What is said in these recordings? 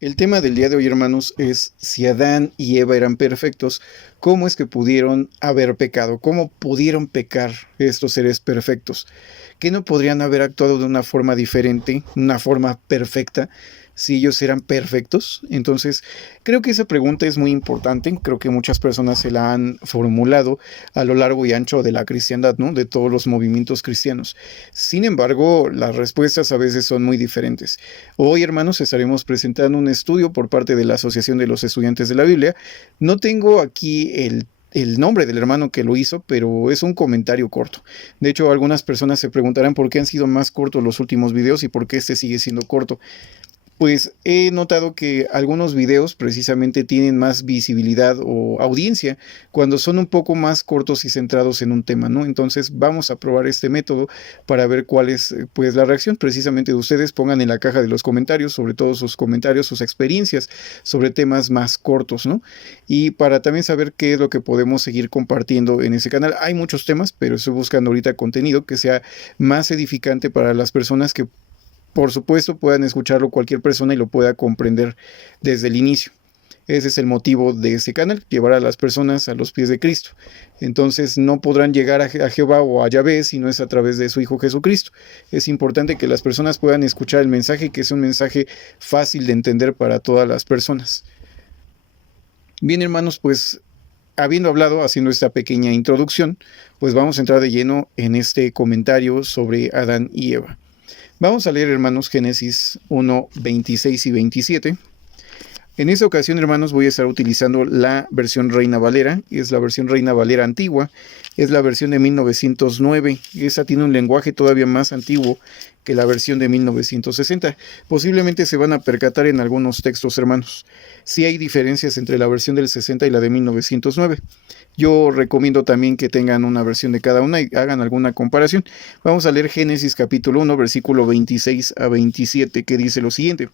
El tema del día de hoy, hermanos, es si Adán y Eva eran perfectos, ¿cómo es que pudieron haber pecado? ¿Cómo pudieron pecar estos seres perfectos? ¿Que no podrían haber actuado de una forma diferente, una forma perfecta, si ellos eran perfectos? Entonces, creo que esa pregunta es muy importante. Creo que muchas personas se la han formulado a lo largo y ancho de la cristiandad, ¿no? De todos los movimientos cristianos. Sin embargo, las respuestas a veces son muy diferentes. Hoy, hermanos, estaremos presentando un estudio por parte de la Asociación de los Estudiantes de la Biblia. No tengo aquí el nombre del hermano que lo hizo, pero es un comentario corto. De hecho, algunas personas se preguntarán por qué han sido más cortos los últimos videos y por qué este sigue siendo corto. Pues he notado que algunos videos precisamente tienen más visibilidad o audiencia cuando son un poco más cortos y centrados en un tema, ¿no? Entonces vamos a probar este método para ver cuál es pues la reacción precisamente de ustedes. Pongan en la caja de los comentarios, sobre todo sus comentarios, sus experiencias sobre temas más cortos, ¿no? Y para también saber qué es lo que podemos seguir compartiendo en ese canal. Hay muchos temas, pero estoy buscando ahorita contenido que sea más edificante para las personas que por supuesto puedan escucharlo cualquier persona y lo pueda comprender desde el inicio. Ese es el motivo de este canal, llevar a las personas a los pies de Cristo. Entonces no podrán llegar a Jehová o a Yahvé si no es a través de su Hijo Jesucristo. Es importante que las personas puedan escuchar el mensaje, que es un mensaje fácil de entender para todas las personas. Bien, hermanos, pues habiendo hablado, haciendo esta pequeña introducción, pues vamos a entrar de lleno en este comentario sobre Adán y Eva. Vamos a leer, hermanos, Génesis 1, 26 y 27. En esta ocasión, hermanos, voy a estar utilizando la versión Reina Valera. Es la versión Reina Valera antigua. Es la versión de 1909. Esa tiene un lenguaje todavía más antiguo que la versión de 1960. Posiblemente se van a percatar en algunos textos, hermanos. Sí hay diferencias entre la versión del 60 y la de 1909. Yo recomiendo también que tengan una versión de cada una y hagan alguna comparación. Vamos a leer Génesis capítulo 1, versículo 26 a 27, que dice lo siguiente.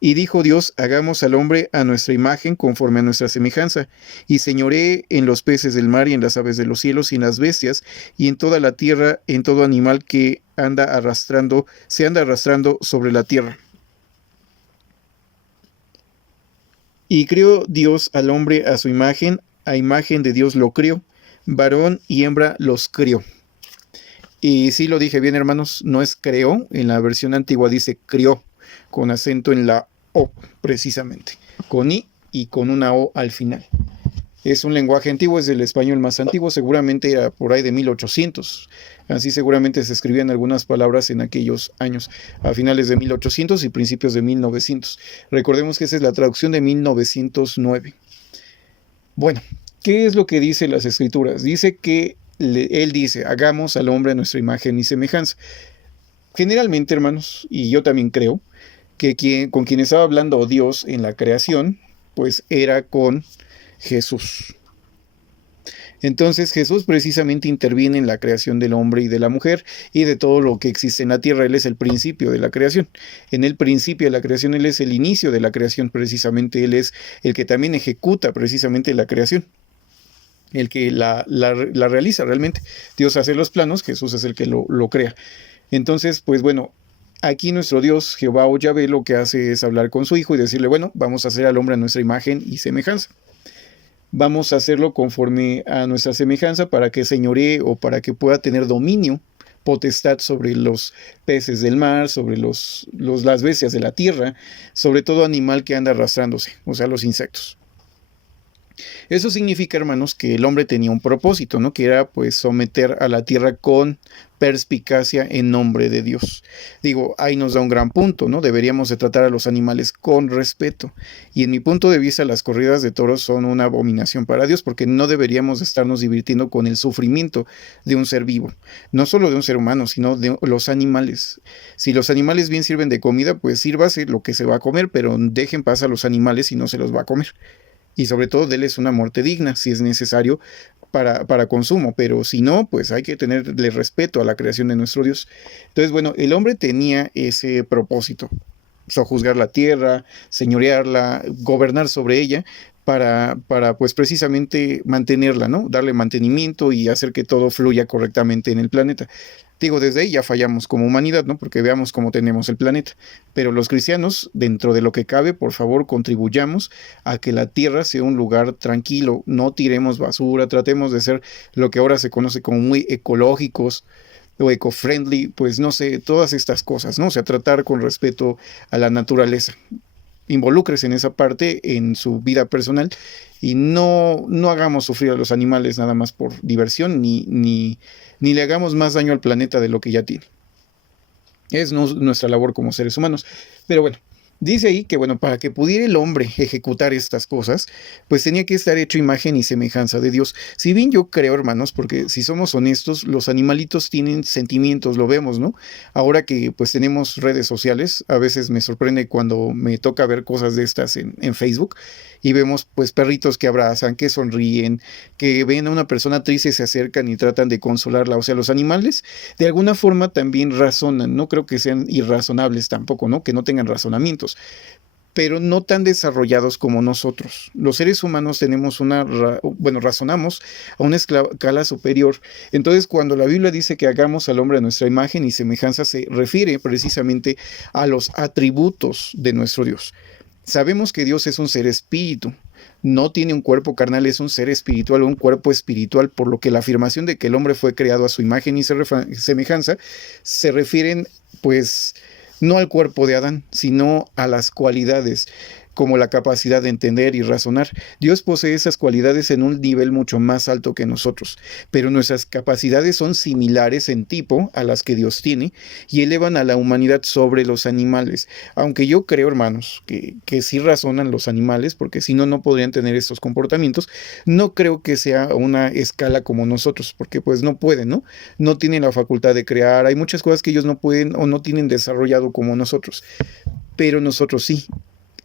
Y dijo Dios, hagamos al hombre a nuestra imagen, conforme a nuestra semejanza, y señoree en los peces del mar y en las aves de los cielos y en las bestias, y en toda la tierra, en todo animal que se anda arrastrando sobre la tierra. Y creó Dios al hombre a su imagen, a imagen de Dios lo crió, varón y hembra los crió. Y sí lo dije bien, hermanos, no es creó, en la versión antigua dice crió, con acento en la O, precisamente, con I y con una O al final. Es un lenguaje antiguo, es el español más antiguo, seguramente era por ahí de 1800. Así seguramente se escribían algunas palabras en aquellos años, a finales de 1800 y principios de 1900. Recordemos que esa es la traducción de 1909. Bueno, ¿qué es lo que dice las escrituras? Dice que él dice, hagamos al hombre a nuestra imagen y semejanza. Generalmente, hermanos, y yo también creo, que con quien estaba hablando Dios en la creación, pues era con Jesús. Entonces Jesús precisamente interviene en la creación del hombre y de la mujer y de todo lo que existe en la tierra. Él es el principio de la creación. En el principio de la creación, Él es el inicio de la creación precisamente. Él es el que también ejecuta precisamente la creación. El que la realiza realmente. Dios hace los planos, Jesús es el que lo crea. Entonces, pues bueno, aquí nuestro Dios, Jehová o Yahvé, lo que hace es hablar con su Hijo y decirle, bueno, vamos a hacer al hombre a nuestra imagen y semejanza. Vamos a hacerlo conforme a nuestra semejanza para que señoree o para que pueda tener dominio, potestad sobre los peces del mar, sobre las bestias de la tierra, sobre todo animal que anda arrastrándose, o sea, los insectos. Eso significa, hermanos, que el hombre tenía un propósito, ¿no? Que era, pues, someter a la tierra con perspicacia en nombre de Dios. Digo, ahí nos da un gran punto, ¿no? Deberíamos de tratar a los animales con respeto. Y en mi punto de vista, las corridas de toros son una abominación para Dios, porque no deberíamos estarnos divirtiendo con el sufrimiento de un ser vivo. No solo de un ser humano, sino de los animales. Si los animales bien sirven de comida, pues sírvase lo que se va a comer, pero dejen pasar a los animales y no se los va a comer. Y sobre todo, déles una muerte digna, si es necesario, para consumo. Pero si no, pues hay que tenerle respeto a la creación de nuestro Dios. Entonces, bueno, el hombre tenía ese propósito. Sojuzgar la tierra, señorearla, gobernar sobre ella. para pues precisamente mantenerla, ¿no? Darle mantenimiento y hacer que todo fluya correctamente en el planeta. Digo, desde ahí ya fallamos como humanidad, ¿no? Porque veamos cómo tenemos el planeta. Pero los cristianos, dentro de lo que cabe, por favor, contribuyamos a que la Tierra sea un lugar tranquilo. No tiremos basura, tratemos de ser lo que ahora se conoce como muy ecológicos o eco-friendly, pues no sé, todas estas cosas, ¿no? O sea, tratar con respeto a la naturaleza. Involúcrese en esa parte en su vida personal y no hagamos sufrir a los animales nada más por diversión, ni le hagamos más daño al planeta de lo que ya tiene. Es nuestra labor como seres humanos. Pero bueno, dice ahí que bueno, para que pudiera el hombre ejecutar estas cosas, pues tenía que estar hecho imagen y semejanza de Dios. Si bien yo creo, hermanos, porque si somos honestos, los animalitos tienen sentimientos, lo vemos, ¿no? Ahora que pues tenemos redes sociales, a veces me sorprende cuando me toca ver cosas de estas en Facebook y vemos pues perritos que abrazan, que sonríen, que ven a una persona triste, se acercan y tratan de consolarla. O sea, los animales de alguna forma también razonan, no creo que sean irrazonables tampoco, ¿no? Que no tengan razonamientos, pero no tan desarrollados como nosotros. Los seres humanos tenemos razonamos a una escala superior. Entonces, cuando la Biblia dice que hagamos al hombre a nuestra imagen y semejanza, se refiere precisamente a los atributos de nuestro Dios. Sabemos que Dios es un ser espíritu, no tiene un cuerpo carnal, es un ser espiritual, un cuerpo espiritual, por lo que la afirmación de que el hombre fue creado a su imagen y semejanza se refieren pues no al cuerpo de Adán, sino a las cualidades, como la capacidad de entender y razonar. Dios posee esas cualidades en un nivel mucho más alto que nosotros, pero nuestras capacidades son similares en tipo a las que Dios tiene y elevan a la humanidad sobre los animales. Aunque yo creo, hermanos, que sí razonan los animales, porque si no, no podrían tener estos comportamientos, no creo que sea una escala como nosotros, porque pues no pueden, ¿no? No tienen la facultad de crear, hay muchas cosas que ellos no pueden o no tienen desarrollado como nosotros, pero nosotros sí,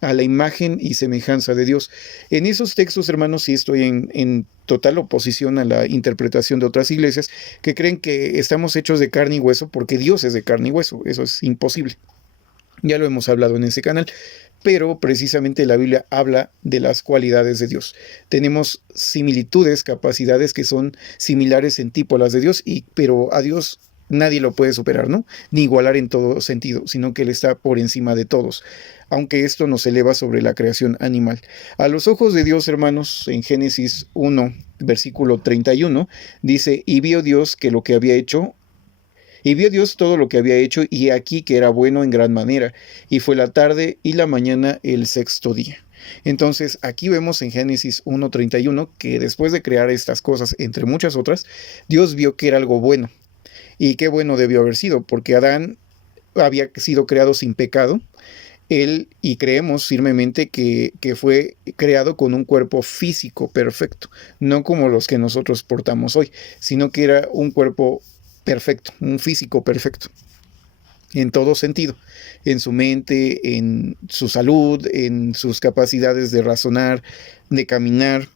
a la imagen y semejanza de Dios. En esos textos, hermanos, sí estoy en total oposición a la interpretación de otras iglesias que creen que estamos hechos de carne y hueso porque Dios es de carne y hueso. Eso es imposible. Ya lo hemos hablado en ese canal, pero precisamente la Biblia habla de las cualidades de Dios. Tenemos similitudes, capacidades que son similares en tipo a las de Dios, pero a Dios nadie lo puede superar, ¿no? Ni igualar en todo sentido, sino que Él está por encima de todos, aunque esto nos eleva sobre la creación animal. A los ojos de Dios, hermanos, en Génesis 1, versículo 31, dice, y vio Dios todo lo que había hecho, y aquí que era bueno en gran manera, y fue la tarde y la mañana el sexto día. Entonces aquí vemos en Génesis 1:31 que después de crear estas cosas, entre muchas otras, Dios vio que era algo bueno. Y qué bueno debió haber sido, porque Adán había sido creado sin pecado, y creemos firmemente que fue creado con un cuerpo físico perfecto, no como los que nosotros portamos hoy, sino que era un cuerpo perfecto, un físico perfecto, en todo sentido, en su mente, en su salud, en sus capacidades de razonar, de caminar,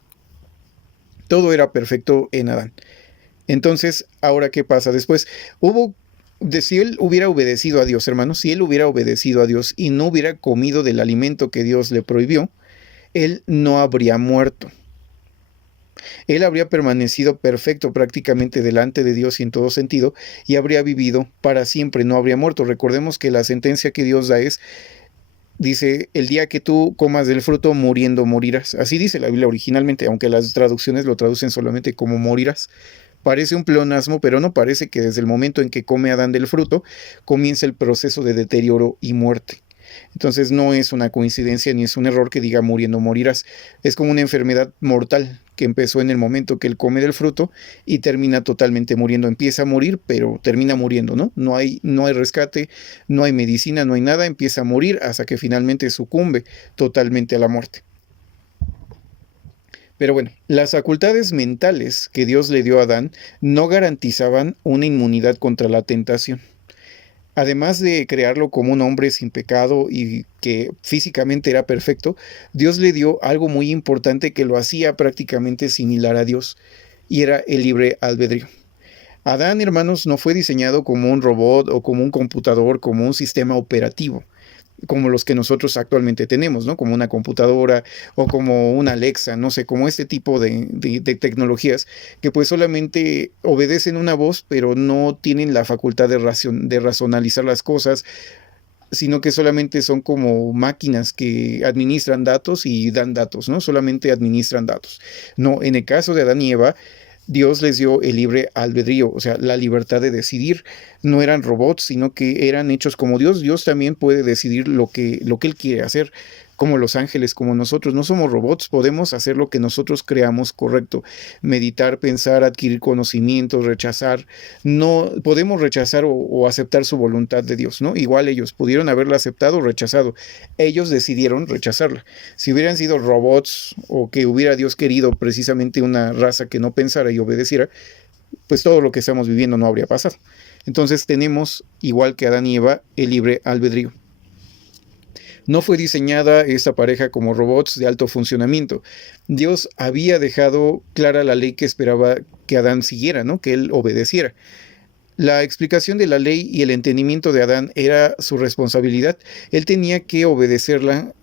todo era perfecto en Adán. Entonces, ¿ahora qué pasa después? Si él hubiera obedecido a Dios, hermanos, si él hubiera obedecido a Dios y no hubiera comido del alimento que Dios le prohibió, él no habría muerto. Él habría permanecido perfecto prácticamente delante de Dios y en todo sentido, y habría vivido para siempre, no habría muerto. Recordemos que la sentencia que Dios da dice, el día que tú comas del fruto, muriendo morirás. Así dice la Biblia originalmente, aunque las traducciones lo traducen solamente como morirás. Parece un pleonasmo, pero no parece que desde el momento en que come Adán del fruto, comienza el proceso de deterioro y muerte. Entonces no es una coincidencia ni es un error que diga muriendo morirás. Es como una enfermedad mortal que empezó en el momento que él come del fruto y termina totalmente muriendo. Empieza a morir, pero termina muriendo, ¿no? No hay rescate, no hay medicina, no hay nada. Empieza a morir hasta que finalmente sucumbe totalmente a la muerte. Pero bueno, las facultades mentales que Dios le dio a Adán no garantizaban una inmunidad contra la tentación. Además de crearlo como un hombre sin pecado y que físicamente era perfecto, Dios le dio algo muy importante que lo hacía prácticamente similar a Dios, y era el libre albedrío. Adán, hermanos, no fue diseñado como un robot o como un computador, como un sistema operativo. como los que nosotros actualmente tenemos, ¿no? Como una computadora o como una Alexa, no sé, como este tipo de tecnologías que pues solamente obedecen una voz, pero no tienen la facultad de racionalizar las cosas, sino que solamente son como máquinas que administran datos y dan datos, ¿no? Solamente administran datos. No, en el caso de Adán y Eva, Dios les dio el libre albedrío, o sea, la libertad de decidir. No eran robots, sino que eran hechos como Dios. Dios también puede decidir lo que Él quiere hacer, como los ángeles, como nosotros. No somos robots, podemos hacer lo que nosotros creamos correcto. Meditar, pensar, adquirir conocimientos, rechazar. No podemos rechazar o aceptar su voluntad de Dios, ¿no? Igual ellos pudieron haberla aceptado o rechazado. Ellos decidieron rechazarla. Si hubieran sido robots o que hubiera Dios querido precisamente una raza que no pensara y obedeciera, pues todo lo que estamos viviendo no habría pasado. Entonces tenemos, igual que Adán y Eva, el libre albedrío. No fue diseñada esta pareja como robots de alto funcionamiento. Dios había dejado clara la ley que esperaba que Adán siguiera, ¿no? Que él obedeciera. La explicación de la ley y el entendimiento de Adán era su responsabilidad. Él tenía que obedecerla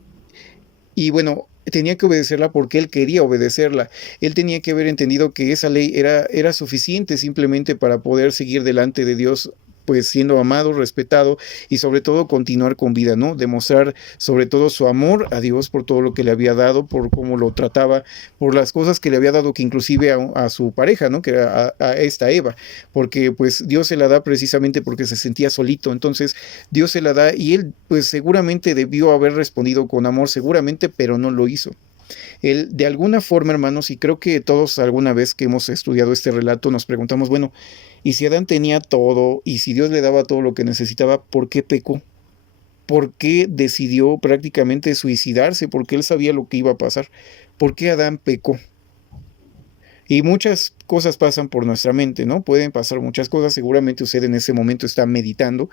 y bueno, tenía que obedecerla porque él quería obedecerla. Él tenía que haber entendido que esa ley era suficiente simplemente para poder seguir delante de Dios, pues siendo amado, respetado y sobre todo continuar con vida, ¿no? Demostrar sobre todo su amor a Dios por todo lo que le había dado, por cómo lo trataba, por las cosas que le había dado, que inclusive a su pareja, ¿no? Que era a esta Eva, porque pues Dios se la da precisamente porque se sentía solito. Entonces Dios se la da y él pues seguramente debió haber respondido con amor, seguramente, pero no lo hizo. Él, de alguna forma, hermanos, y creo que todos alguna vez que hemos estudiado este relato nos preguntamos, bueno, ¿y si Adán tenía todo y si Dios le daba todo lo que necesitaba, por qué pecó? ¿Por qué decidió prácticamente suicidarse? Porque él sabía lo que iba a pasar. ¿Por qué Adán pecó? Y muchas cosas pasan por nuestra mente, ¿no? Pueden pasar muchas cosas. Seguramente usted en ese momento está meditando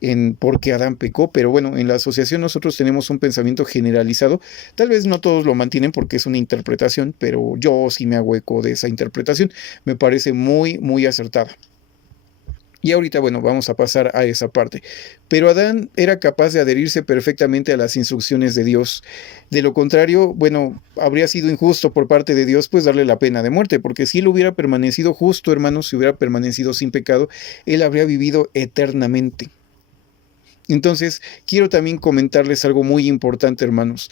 en por qué Adán pecó, pero bueno, en la asociación nosotros tenemos un pensamiento generalizado. Tal vez no todos lo mantienen porque es una interpretación, pero yo sí me hago eco de esa interpretación. Me parece muy, muy acertada. Y ahorita, bueno, vamos a pasar a esa parte. Pero Adán era capaz de adherirse perfectamente a las instrucciones de Dios. De lo contrario, bueno, habría sido injusto por parte de Dios pues darle la pena de muerte, porque si él hubiera permanecido justo, hermanos, si hubiera permanecido sin pecado, él habría vivido eternamente. Entonces, quiero también comentarles algo muy importante, hermanos.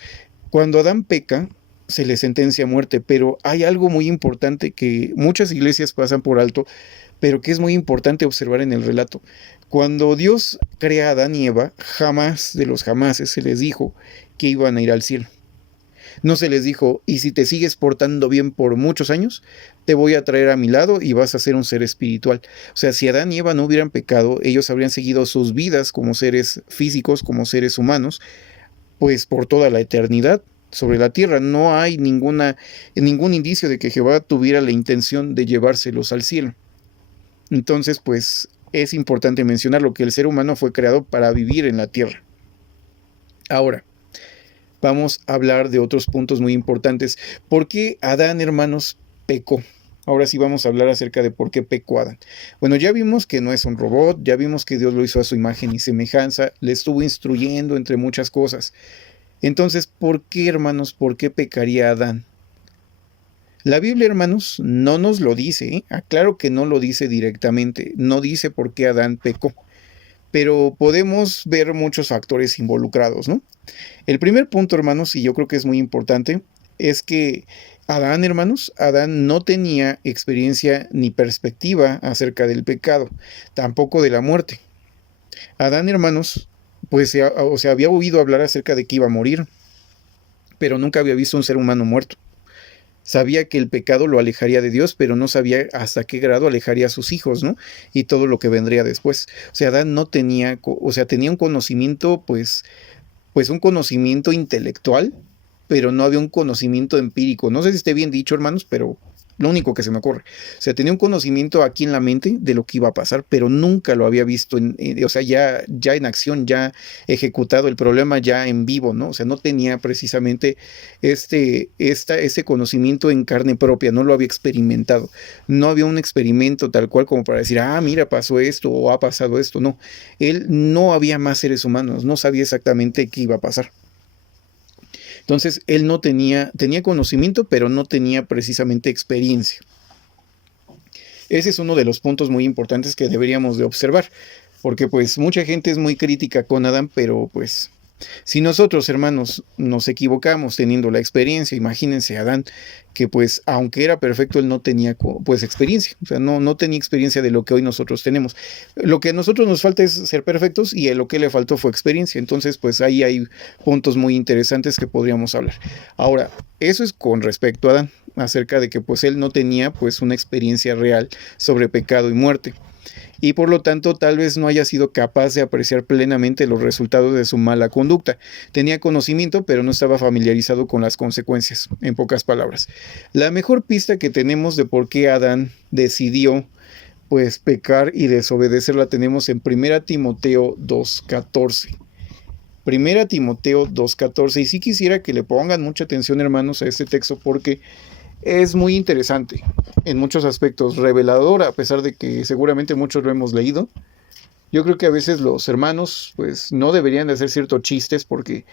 Cuando Adán peca, se le sentencia a muerte, pero hay algo muy importante que muchas iglesias pasan por alto, pero que es muy importante observar en el relato. Cuando Dios crea a Adán y Eva, jamás de los jamases se les dijo que iban a ir al cielo. No se les dijo, y si te sigues portando bien por muchos años, te voy a traer a mi lado y vas a ser un ser espiritual. O sea, si Adán y Eva no hubieran pecado, ellos habrían seguido sus vidas como seres físicos, como seres humanos, pues por toda la eternidad sobre la tierra. No hay ningún indicio de que Jehová tuviera la intención de llevárselos al cielo. Entonces, pues es importante mencionar que el ser humano fue creado para vivir en la tierra. Ahora, vamos a hablar de otros puntos muy importantes. ¿Por qué Adán, hermanos, pecó? Ahora sí vamos a hablar acerca de por qué pecó Adán. Bueno, ya vimos que no es un robot, ya vimos que Dios lo hizo a su imagen y semejanza, le estuvo instruyendo entre muchas cosas. Entonces, ¿por qué, hermanos, por qué pecaría Adán? La Biblia, hermanos, no nos lo dice, ¿eh? Aclaro que no lo dice directamente, no dice por qué Adán pecó, pero podemos ver muchos factores involucrados, ¿no? El primer punto, hermanos, y yo creo que es muy importante, es que Adán, hermanos, Adán no tenía experiencia ni perspectiva acerca del pecado, tampoco de la muerte. Adán, hermanos, pues, había oído hablar acerca de que iba a morir, pero nunca había visto un ser humano muerto. Sabía que el pecado lo alejaría de Dios, pero no sabía hasta qué grado alejaría a sus hijos, ¿no? Y todo lo que vendría después. O sea, Adán no tenía, tenía un conocimiento, pues un conocimiento intelectual, pero no había un conocimiento empírico. No sé si esté bien dicho, hermanos, pero Lo único que se me ocurre. O sea, tenía un conocimiento aquí en la mente de lo que iba a pasar, pero nunca lo había visto, o sea, ya en acción, ya ejecutado el problema, ya en vivo, ¿no? O sea, no tenía precisamente ese conocimiento en carne propia, no lo había experimentado. No había un experimento tal cual como para decir, mira, pasó esto o ha pasado esto. No, él no había más seres humanos, no sabía exactamente qué iba a pasar. Entonces, él no tenía conocimiento, pero no tenía precisamente experiencia. Ese es uno de los puntos muy importantes que deberíamos de observar, porque pues mucha gente es muy crítica con Adán, pero pues si nosotros, hermanos, nos equivocamos teniendo la experiencia, imagínense Adán, que pues aunque era perfecto, él no tenía pues experiencia, o sea, no tenía experiencia de lo que hoy nosotros tenemos. Lo que a nosotros nos falta es ser perfectos y lo que le faltó fue experiencia. Entonces, pues ahí hay puntos muy interesantes que podríamos hablar. Ahora, eso es con respecto a Adán, acerca de que pues él no tenía pues una experiencia real sobre pecado y muerte. Y por lo tanto tal vez no haya sido capaz de apreciar plenamente los resultados de su mala conducta. Tenía conocimiento, pero no estaba familiarizado con las consecuencias, en pocas palabras. La mejor pista que tenemos de por qué Adán decidió pues pecar y desobedecer la tenemos en 1 Timoteo 2:14. 1 Timoteo 2:14, y sí quisiera que le pongan mucha atención, hermanos, a este texto porque es muy interesante, en muchos aspectos, revelador, a pesar de que seguramente muchos lo hemos leído. Yo creo que a veces los hermanos pues no deberían de hacer ciertos chistes porque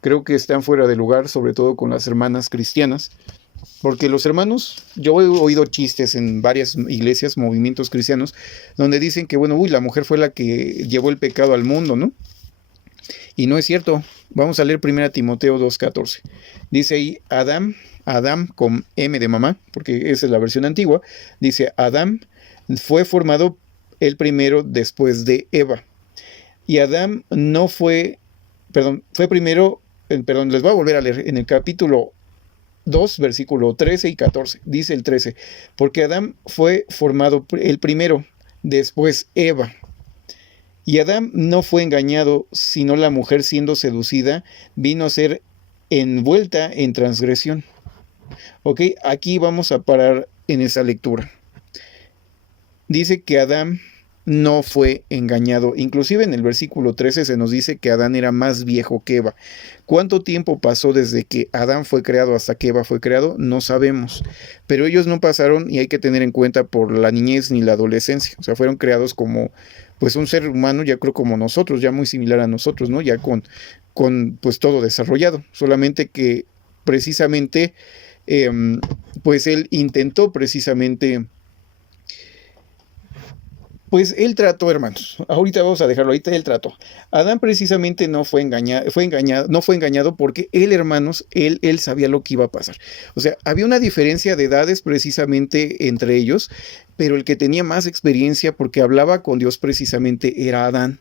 creo que están fuera de lugar, sobre todo con las hermanas cristianas. Porque los hermanos, yo he oído chistes en varias iglesias, movimientos cristianos, donde dicen que, bueno, la mujer fue la que llevó el pecado al mundo, ¿no? Y no es cierto. Vamos a leer 1 Timoteo 2:14. Dice ahí, Adán con M de mamá, porque esa es la versión antigua, dice, Adán fue formado el primero después de Eva. Y Adán no fue, fue primero, les voy a volver a leer en el capítulo 2, versículo 13 y 14. Dice el 13, porque Adán fue formado el primero, después Eva. Y Adán no fue engañado, sino la mujer siendo seducida vino a ser envuelta en transgresión. Ok, aquí vamos a parar en esa lectura. Dice que Adán no fue engañado. Inclusive en el versículo 13 se nos dice que Adán era más viejo que Eva. ¿Cuánto tiempo pasó desde que Adán fue creado hasta que Eva fue creado? No sabemos. Pero ellos no pasaron, y hay que tener en cuenta, por la niñez ni la adolescencia. O sea, fueron creados como pues un ser humano, ya creo como nosotros, ya muy similar a nosotros, ¿no? Ya con pues todo desarrollado. Solamente que precisamente pues él intentó precisamente, pues él trató, hermanos, ahorita vamos a dejarlo, ahorita él trató. Adán precisamente no fue engañado porque él, hermanos, él sabía lo que iba a pasar. O sea, había una diferencia de edades precisamente entre ellos, pero el que tenía más experiencia porque hablaba con Dios precisamente era Adán.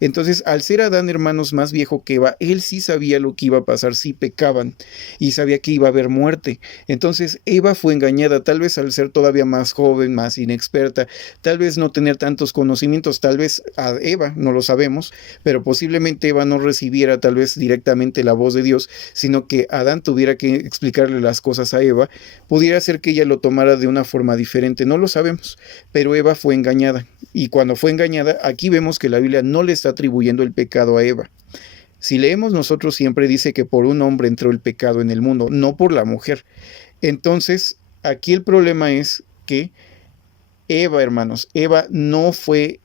Entonces, al ser Adán, hermanos, más viejo que Eva, él sí sabía lo que iba a pasar si pecaban y sabía que iba a haber muerte. Entonces, Eva fue engañada, tal vez al ser todavía más joven, más inexperta, tal vez no tener tantos conocimientos, tal vez a Eva, no lo sabemos, pero posiblemente Eva no recibiera tal vez directamente la voz de Dios, sino que Adán tuviera que explicarle las cosas a Eva, pudiera ser que ella lo tomara de una forma diferente, no lo sabemos, pero Eva fue engañada. Y cuando fue engañada, aquí vemos que la Biblia no le está atribuyendo el pecado a Eva. Si leemos nosotros, siempre dice que por un hombre entró el pecado en el mundo, no por la mujer. Entonces, aquí el problema es que Eva, hermanos, ella no fue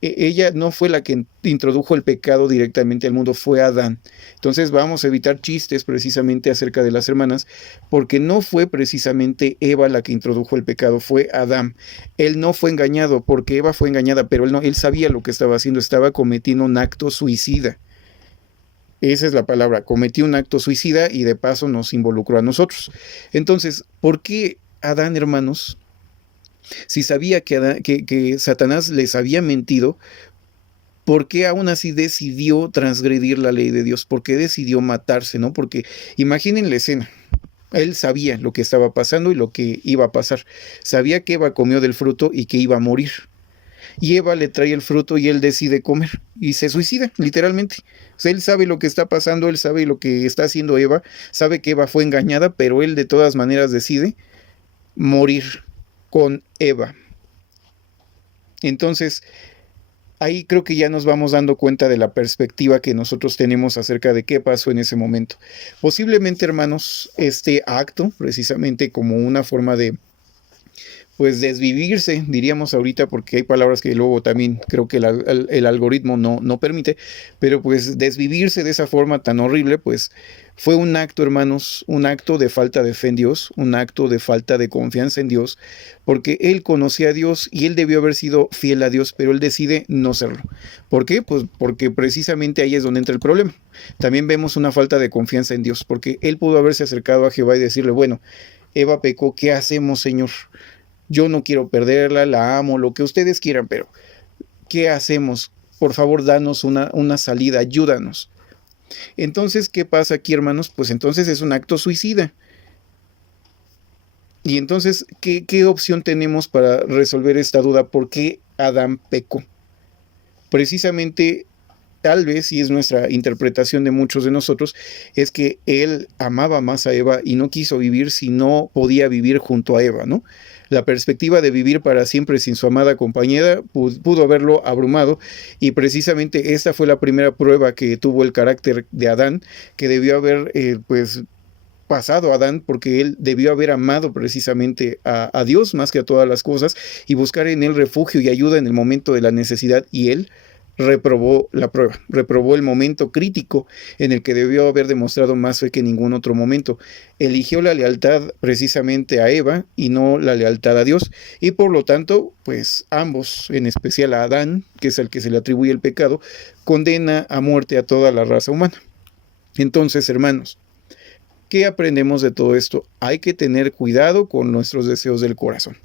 la que introdujo el pecado directamente al mundo, fue Adán. Entonces vamos a evitar chistes precisamente acerca de las hermanas, porque no fue precisamente Eva la que introdujo el pecado, fue Adán. Él no fue engañado, porque Eva fue engañada, pero él sabía lo que estaba haciendo, estaba cometiendo un acto suicida. Esa es la palabra, cometió un acto suicida y de paso nos involucró a nosotros. Entonces, ¿por qué Adán, hermanos? Si sabía que Satanás les había mentido, ¿por qué aún así decidió transgredir la ley de Dios? ¿Por qué decidió matarse? ¿No? Porque imaginen la escena. Él sabía lo que estaba pasando y lo que iba a pasar. Sabía que Eva comió del fruto y que iba a morir. Y Eva le trae el fruto y él decide comer y se suicida, literalmente. O sea, él sabe lo que está pasando, él sabe lo que está haciendo Eva, sabe que Eva fue engañada, pero él de todas maneras decide morir. con Eva. Entonces, ahí creo que ya nos vamos dando cuenta de la perspectiva que nosotros tenemos acerca de qué pasó en ese momento. Posiblemente, hermanos, este acto, precisamente como una forma de, pues, desvivirse, diríamos ahorita, porque hay palabras que luego también creo que el algoritmo no permite, pero pues desvivirse de esa forma tan horrible, pues fue un acto, hermanos, un acto de falta de fe en Dios, un acto de falta de confianza en Dios, porque él conocía a Dios y él debió haber sido fiel a Dios, pero él decide no serlo. ¿Por qué? Pues porque precisamente ahí es donde entra el problema. También vemos una falta de confianza en Dios, porque él pudo haberse acercado a Jehová y decirle, bueno, Eva pecó, ¿qué hacemos, Señor? Yo no quiero perderla, la amo, lo que ustedes quieran, pero ¿qué hacemos? Por favor, danos una salida, ayúdanos. Entonces, ¿qué pasa aquí, hermanos? Pues entonces es un acto suicida. Y entonces, ¿qué opción tenemos para resolver esta duda? ¿Por qué Adán pecó? Precisamente, tal vez, y es nuestra interpretación de muchos de nosotros, es que él amaba más a Eva y no quiso vivir si no podía vivir junto a Eva, ¿no? La perspectiva de vivir para siempre sin su amada compañera pudo haberlo abrumado, y precisamente esta fue la primera prueba que tuvo el carácter de Adán, que debió haber pues pasado a Adán, porque él debió haber amado precisamente a Dios más que a todas las cosas y buscar en él refugio y ayuda en el momento de la necesidad, y él reprobó la prueba, reprobó el momento crítico en el que debió haber demostrado más fe que en ningún otro momento. Eligió la lealtad precisamente a Eva y no la lealtad a Dios, y por lo tanto, pues ambos, en especial a Adán, que es al que se le atribuye el pecado, condena a muerte a toda la raza humana. Entonces, hermanos, ¿qué aprendemos de todo esto? Hay que tener cuidado con nuestros deseos del corazón.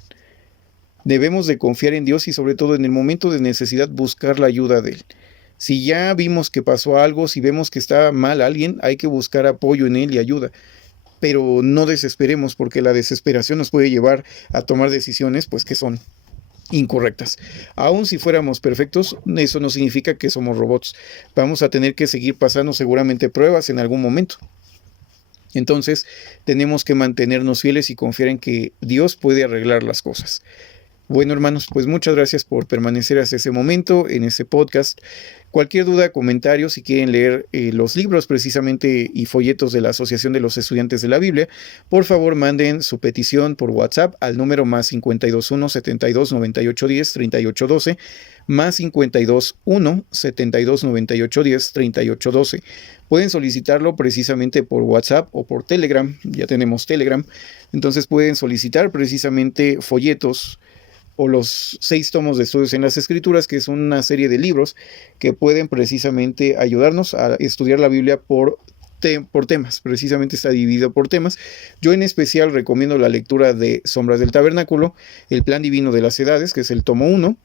Debemos de confiar en Dios y sobre todo en el momento de necesidad buscar la ayuda de Él. Si ya vimos que pasó algo, si vemos que está mal alguien, hay que buscar apoyo en Él y ayuda. Pero no desesperemos, porque la desesperación nos puede llevar a tomar decisiones pues que son incorrectas. Aun si fuéramos perfectos, eso no significa que somos robots. Vamos a tener que seguir pasando seguramente pruebas en algún momento. Entonces tenemos que mantenernos fieles y confiar en que Dios puede arreglar las cosas. Bueno, hermanos, pues muchas gracias por permanecer hasta ese momento en ese podcast. Cualquier duda, comentario, si quieren leer los libros precisamente y folletos de la Asociación de los Estudiantes de la Biblia, por favor manden su petición por WhatsApp al número +521 72 98 10 38 12, +521 72 98 10 38 12. Pueden solicitarlo precisamente por WhatsApp o por Telegram, ya tenemos Telegram, entonces pueden solicitar precisamente folletos o los 6 tomos de estudios en las Escrituras, que es una serie de libros que pueden precisamente ayudarnos a estudiar la Biblia por temas. Precisamente está dividido por temas. Yo en especial recomiendo la lectura de Sombras del Tabernáculo, El Plan Divino de las Edades, que es el tomo 1,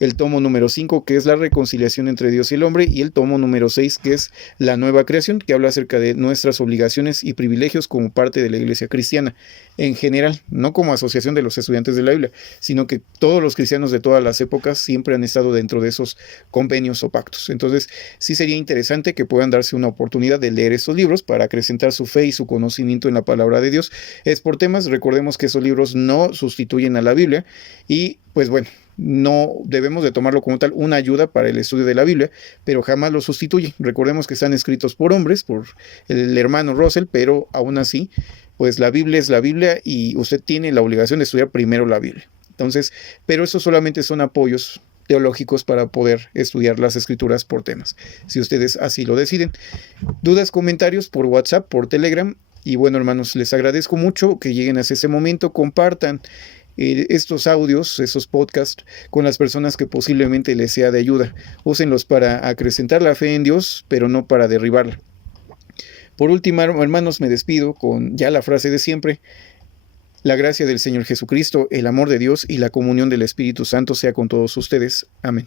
el tomo número 5, que es la reconciliación entre Dios y el hombre, y el tomo número 6, que es la nueva creación, que habla acerca de nuestras obligaciones y privilegios como parte de la iglesia cristiana en general, no como asociación de los estudiantes de la Biblia, sino que todos los cristianos de todas las épocas siempre han estado dentro de esos convenios o pactos. Entonces sí sería interesante que puedan darse una oportunidad de leer estos libros para acrecentar su fe y su conocimiento en la palabra de Dios. Es por temas, recordemos que esos libros no sustituyen a la Biblia, y pues bueno, no debemos de tomarlo como tal una ayuda para el estudio de la Biblia, pero jamás lo sustituye. Recordemos que están escritos por hombres, por el hermano Russell, pero aún así, pues la Biblia es la Biblia y usted tiene la obligación de estudiar primero la Biblia. Entonces, pero eso solamente son apoyos teológicos para poder estudiar las Escrituras por temas, si ustedes así lo deciden. Dudas, comentarios por WhatsApp, por Telegram. Y bueno, hermanos, les agradezco mucho que lleguen hasta ese momento. Compartan estos audios, esos podcasts, con las personas que posiblemente les sea de ayuda. Úsenlos para acrecentar la fe en Dios, pero no para derribarla. Por último, hermanos, me despido con ya la frase de siempre: la gracia del Señor Jesucristo, el amor de Dios y la comunión del Espíritu Santo sea con todos ustedes. Amén.